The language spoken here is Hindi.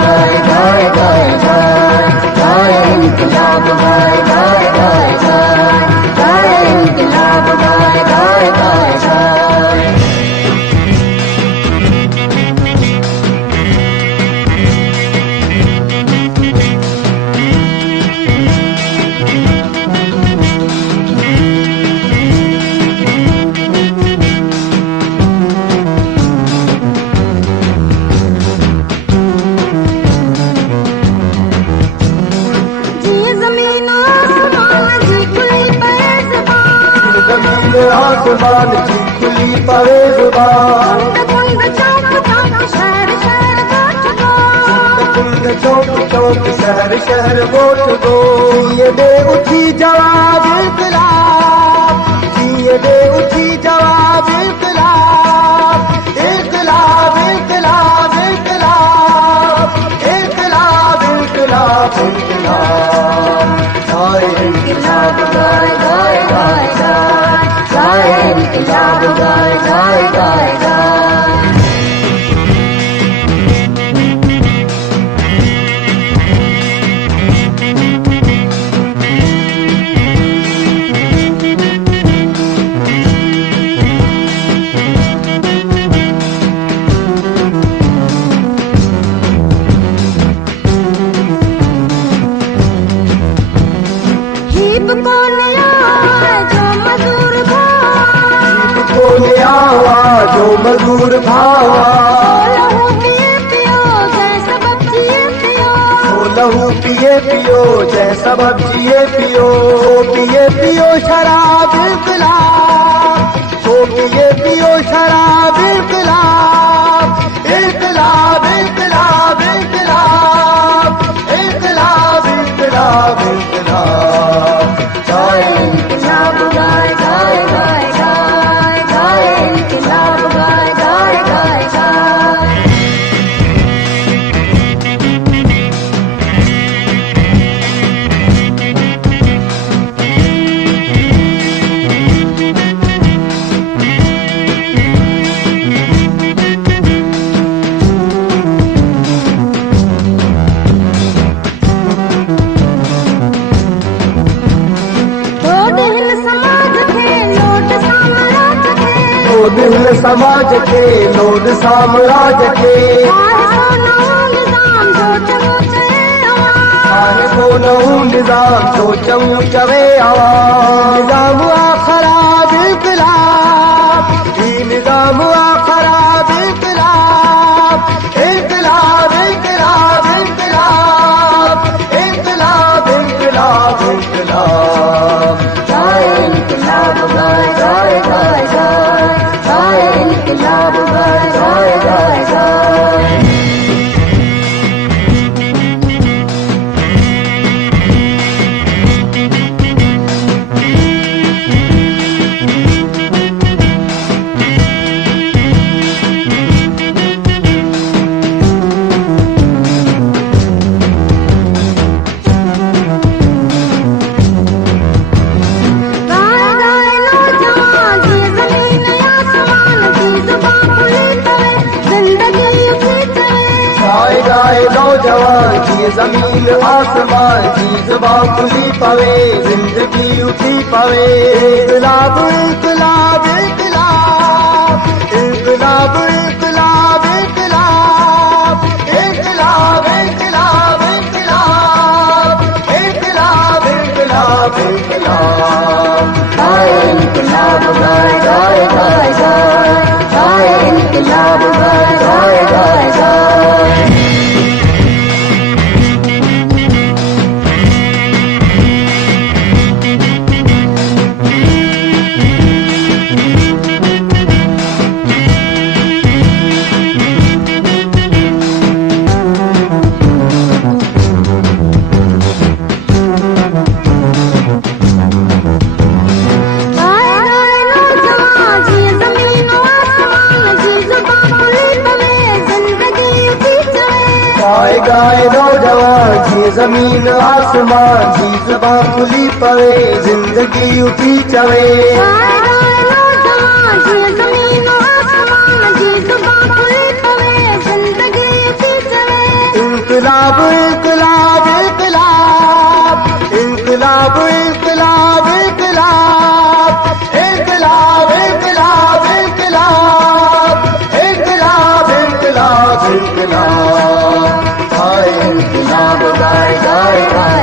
गाए गाए गाए गाए गाए इनकलाब गाए गाए गाए गाए गाए इनकलाब गाए गाए गाए गाए। आसमान की खुली पवे जुबान, कुंद चौक चौक शहर शहर गोट गो, कुंद चौक चौक शहर शहर गोट गो। जिए दे उठी जवाब इनकलाब, जिए दे उठी जवाब इनकलाब, इनकलाब इनकलाब इनकलाब इनकलाब इनकलाब इनकलाब। गाए इनकलाब गाए गाए गाए गाए गाए इनकलाब गाए गाए गाए गाए। हिप जो मजदूर भावा, लहू पिए पियो जैसा बच्चिए पियो, लहू पिए पियो जैसा बच्चिए पियो। पिए पियो शराब इनकलाब, पिए पियो शराब इनकलाब, इनकलाब इनकलाब इनकलाब इनकलाब इनकलाब इनकलाब। गाए इनकलाब गाए गाए गाए गाए गाए इनकलाब गाए गाए गाए गाए। दिल समाज के लोड साम्राज्य के, आने को नऊ निजाम जो चऊ चवे आवाम। निजाम खराब इनकलाब, ये निजाम खराब इनकलाब, इनकलाब इनकलाब इनकलाब इनकलाब इनकलाब इनकलाब। गाए इनकलाब गाए गाए गाए गाए गाए इनकलाब गाए गाए गाए गाए। नौजवान की जमीन आसमान की जुबान खुली पवे, जिंदगी उठी पवे। इनकलाब इनकलाब इनकलाब इनकलाब इनकलाब इनकलाब इनकलाब इनकलाब इनकलाब इनकलाब इनकलाब इनकलाब। गाए इनकलाब गाए गाए गाए गाए गाए इनकलाब गाए गाए गाए गाए। गाए नौजवान की जमीन आसमान की जुबान खुली पवे, जिंदगी उठी चवे। इनकलाब जय